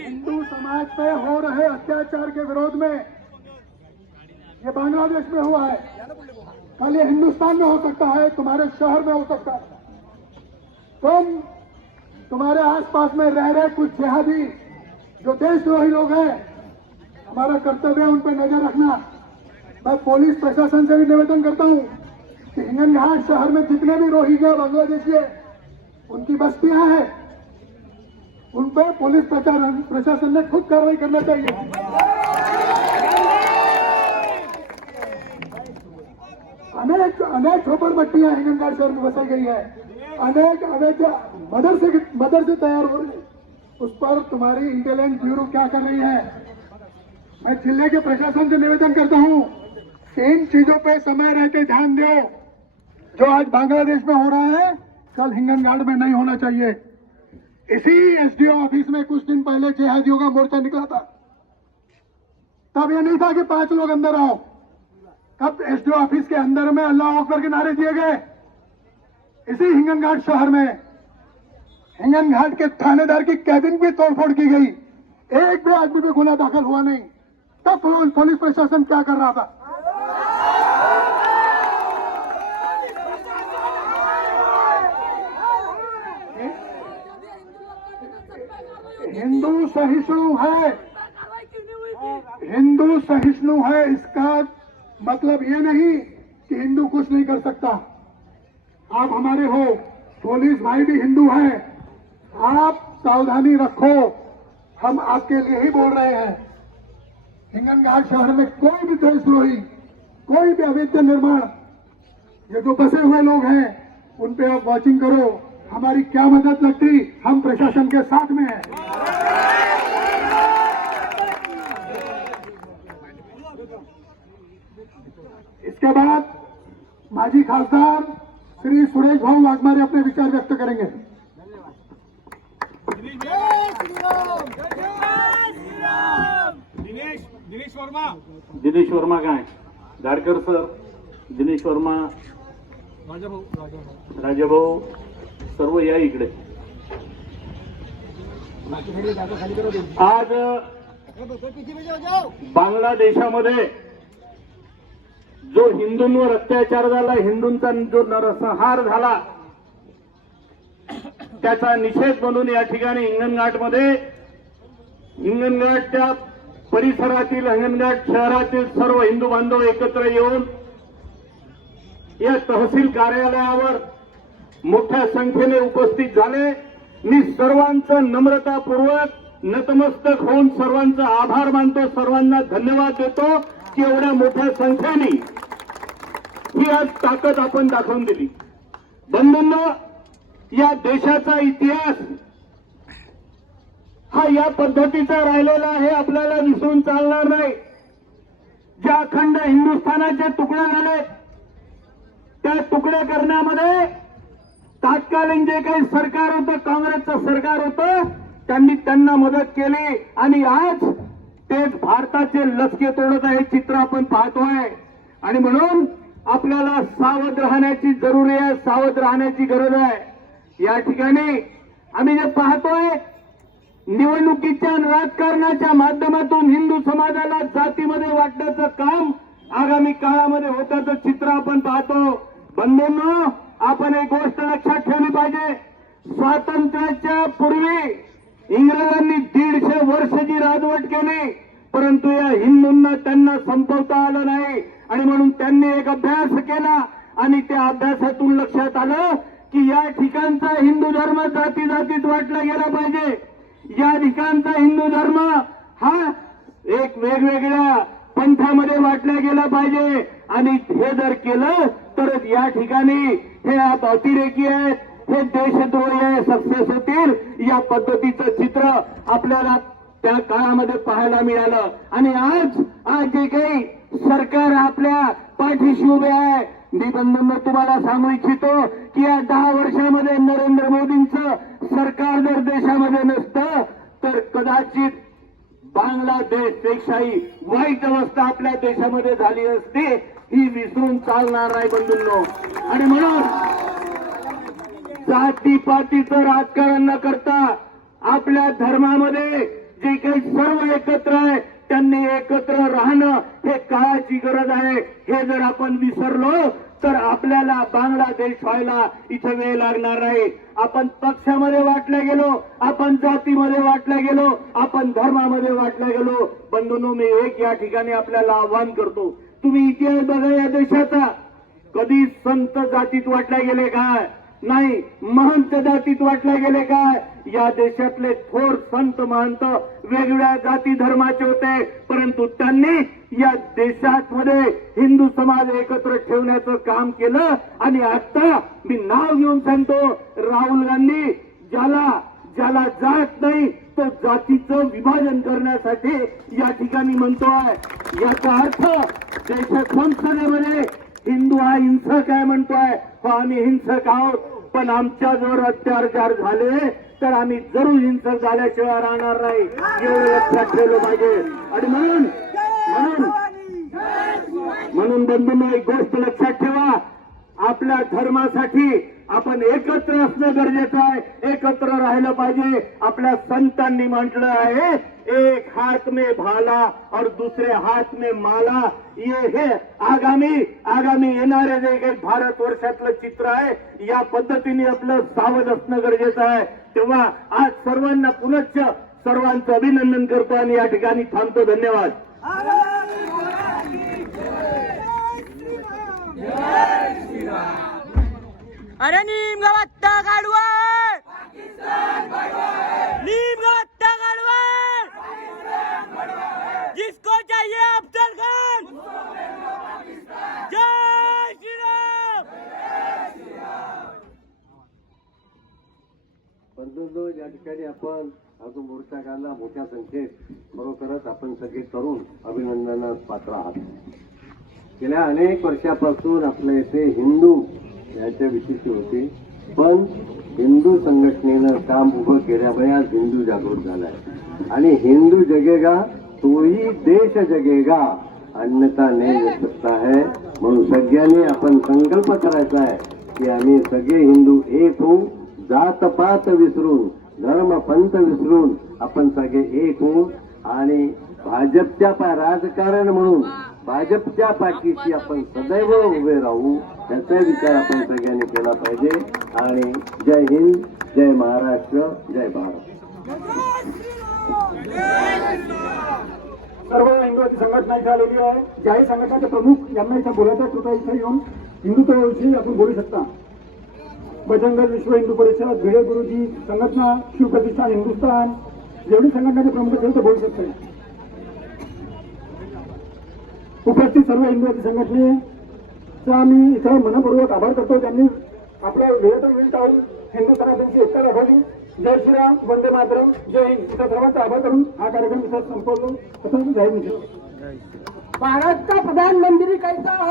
हिंदू समाज पे हो रहे अत्याचार के विरोध में ये बांग्लादेश में हुआ है, कल ये हिंदुस्तान में हो सकता है, तुम्हारे शहर में हो सकता है। तुम्हारे आसपास में रह रहे कुछ जिहादी जो देशद्रोही लोग हैं, हमारा कर्तव्य है उन पर नजर रखना। मैं पुलिस प्रशासन से भी निवेदन करता हूं कि हिंगन घाट शहर में जितने भी रोहिंग्या बांग्लादेशी है, उनकी बस्तियां हैं, उन पर पुलिस प्रशासन ने खुद कार्रवाई करना चाहिए। अनेक झोपड़पट्टियां हिंगन घाट शहर में बसाई गई है, अनेक मदरसे तैयार हो रहे, उस पर तुम्हारी इंटेलिजेंस ब्यूरो क्या कर रही है? मैं जिले के प्रशासन से निवेदन करता हूं कि इन चीजों पे समय रह के ध्यान दो। जो आज बांग्लादेश में हो रहा है, कल हिंगन घाट में नहीं होना चाहिए। इसी एसडीओ ऑफिस में कुछ दिन पहले जिहादियों का मोर्चा निकला था, तब यह नहीं था कि 5 लोग अंदर आओ। कब एसडीओ ऑफिस के अंदर में अल्लाह अकबर के नारे दिए गए। इसी हिंगन घाट शहर में हिंगन घाट के थानेदार की कैबिन भी तोड़फोड़ की गई, एक भी आदमी पे गुना दाखिल हुआ नहीं। तब पुलिस प्रशासन क्या कर रहा था? हिंदू सहिष्णु है, इसका मतलब ये नहीं कि हिंदू कुछ नहीं कर सकता। आप हमारे हो, पुलिस भाई भी हिंदू हैं, आप सावधानी रखो, हम आपके लिए ही बोल रहे हैं। हिंगन घाट शहर में कोई भी देशद्रोही, कोई भी अवैध निर्माण, ये जो बसे हुए लोग हैं, उन पे आप वॉचिंग करो। हमारी क्या मदद लगती, हम प्रशासन के साथ में हैं। इसके बाद माजी खासदार श्री सुरेश भाऊ वाघमारे अपने विचार व्यक्त करेंगे। दिनेश वर्मा काय गाडकर सर, दिनेश वर्मा, राजाभाऊ, सर्व या इकडे। आज बांगलादेशामध्ये जो हिंदूंवर अत्याचार झाला, हिंदूंचा जो नरसंहार झाला, त्याचा निषेध म्हणून या ठिकाणी हिंगणघाटमध्ये, हिंगणघाटच्या परिसरातील, हिंगणघाट शहरातील सर्व हिंदू बांधव एकत्र येऊन या तहसील कार्यालयावर मोठ्या संख्येने उपस्थित झाले। मी सर्वांचं नम्रतापूर्वक नतमस्तक होऊन सर्वांचा आभार मानतो, सर्वांना धन्यवाद देतो की एवढ्या मोठ्या संख्येने ही आज ताकद आपण दाखवून दिली। बंधूंनो, या देशाचा इतिहास हा या पद्धतीचा राहिलेला आहे, आपल्याला विसरून चालणार नाही। ज्या अखंड हिंदुस्थानाचे तुकडे झाले, त्या तुकडे करण्यामध्ये तात्कालीन जे काही सरकार होतं, काँग्रेसचं सरकार होतं, त्यांना मदत केली आणि आज तेच भारताचे लचके तोडत आहे, चित्र आपण पाहतोय। आणि म्हणून आपल्याला सावध राहण्याची जरुरी आहे, सावध राहण्याची गरज आहे। या ठिकाणी आम्ही जे पाहतोय, निवडणुकीच्या राजकारणाच्या माध्यमातून हिंदू समाजाला जातीमध्ये वाटण्याचं काम आगामी काळामध्ये होत्याचं चित्र आपण पाहतो। बंधूंनो, आपण एक गोष्ट लक्षात ठेवली पाहिजे, स्वातंत्र्याच्या पूर्वी इंग्रजांनी 150 वर्षाची राजवट केली, परंतु या हिंदूंना त्यांना संपवता आलं नाही। आणि म्हणून त्यांनी एक अभ्यास केला आणि त्या अभ्यासातून लक्षात आलं की या ठिकाणचा हिंदू धर्म जाती जातीत वाटला गेला पाहिजे, या ठिकाणचा हिंदू धर्म हा एक वेगवेगळ्या पंथामध्ये वाटला गेला पाहिजे। आणि हे जर केलं तरच या ठिकाणी हे अतिरेकी आहेत, हे देशद्रोही आहे, सक्सेस होतील। या पद्धतीचं चित्र आपल्याला त्या काळामध्ये पाहायला मिळालं। आणि आज जे काही सरकार आपल्या पाठीशी उभे आहे, मी बंधूंनो तुम्हाला सांगू इच्छितो की या 10 वर्षामध्ये नरेंद्र मोदींचं सरकार जर देशामध्ये नसतं तर कदाचित बांगलादेशपेक्षाही वाईट अवस्था आपल्या देशामध्ये झाली असती, ही विसरून चालणार नाही बंधूंनो। आणि म्हणून जातीपातीचं राजकारण न करता आपल्या धर्मामध्ये जे काही सर्व एकत्र आहे त्यांनी एकत्र राहणं हे काळाची गरज आहे. हे जर आपण विसरलो तर आपल्याला बांगलादेश व्हायला इथं वेळ लागणार नाही. आपण पक्षामध्ये वाटल्या गेलो, आपण जातीमध्ये वाटल्या गेलो, आपण धर्मामध्ये वाटल्या गेलो. बंधूंनो, मी एक या ठिकाणी आपल्याला आव्हान करतो, तुम्ही इतिहास बघा या देशाचा. कधी संत जातीत वाटल्या गेले काय? नाही. महंत जातीत वाटल्या गेले काय? या देशातले थोर संत महंत वेगवेगळ्या जाती धर्माचे होते, परंतु त्यांनी या देशामध्ये हिंदू समाज एकत्र ठेवण्याचं काम केलं. आणि आता मी नाव घेऊन सांगतो, राहुल गांधी ज्याला जात नाही तो जातीचं विभाजन करण्यासाठी या ठिकाणी म्हणतोय. याचा अर्थ देशात संसदेमध्ये हिंदू हा हिंसक आहे म्हणतोय. हो, आम्ही हिंसक आहोत, पण आमच्या जर अत्याचार झाले तर आम्ही जरूर हिंसक झाल्याशिवाय राहणार नाही, एवढं लक्षात ठेवलं पाहिजे. आणि म्हणून बंधूंनो, एक गोष्ट लक्षात ठेवा, आपल्या धर्मासाठी आपण एकत्र असणं गरजेचं आहे, एकत्र राहिलं पाहिजे. आपल्या संतांनी म्हटलं आहे, एक हात में भाला और दूसरे हात में माला. हे आगामी येणारे जे काही भारत वर्षातलं चित्र आहे, या पद्धतीने आपलं सावध असणं गरजेचं आहे. तेव्हा आज सर्वांना पुनश्च सर्वांचं अभिनंदन करतो आणि या ठिकाणी थांबतो. धन्यवाद. अरे नीम गावात गाडवाय, नीम गावात गाडवाय, जिसको चाहिए अफजल खान. जय श्रीराम. बंधूंनो, या ठिकाणी आपण हा जो मोर्चा काढला मोठ्या संख्येत, खरोखरच आपण सगळे तरुण अभिनंदनास पात्र आहात. गेल्या अनेक वर्षापासून आपल्या इथे हिंदू याच्या विषयी होती, पण हिंदू संघटनेनं काम उभं केल्यामुळे आज हिंदू जागृत झालाय. आणि हिंदू जगेगा तोही देश जगेगा, अन्यथा नहीं हो सकता है. म्हणून सगळ्यांनी आपण संकल्प करायचा आहे की आम्ही सगळे हिंदू एक होऊ, जातपात विसरून, धर्म पंथ विसरून आपण सगळे एक होऊ आणि भाजपच्या राजकारण म्हणून भाजपच्या पाठीशी आपण सदैव उभे राहू, याचा विचार आपण सगळ्यांनी केला पाहिजे. आणि जय हिंद, जय महाराष्ट्र, जय भारत. सर्व हिंदुत्व संघटना इथे आलेली आहे. ज्याही संघटनाचे प्रमुख यांना इथे बोलायचं सुद्धा इथे येऊन हिंदुत्वाविषयी आपण बोलू शकता. बजरंग विश्व हिंदू परिषद, भिडे गुरुजी संघटना, शिवप्रतिष्ठान हिंदुस्थान, जेवढी संघटनाचे प्रमुख असेल ते बोलू शकते. उपस्थित सर्व हिंदुत्व संघटनेचा मी इथं मनपूर्वक आभार करतो. त्यांनी आपल्या वेळेतून वेळ टाळून हिंदुस्थानाची एकता दाखवली. जय श्रीराम, वंदे मातरम, जय हिंद. इथं सर्वांचा आभार करून हा कार्यक्रम इथं संपवलो. असं जाहीर निघेल. भारत का प्रधानमंत्री कैसा हो.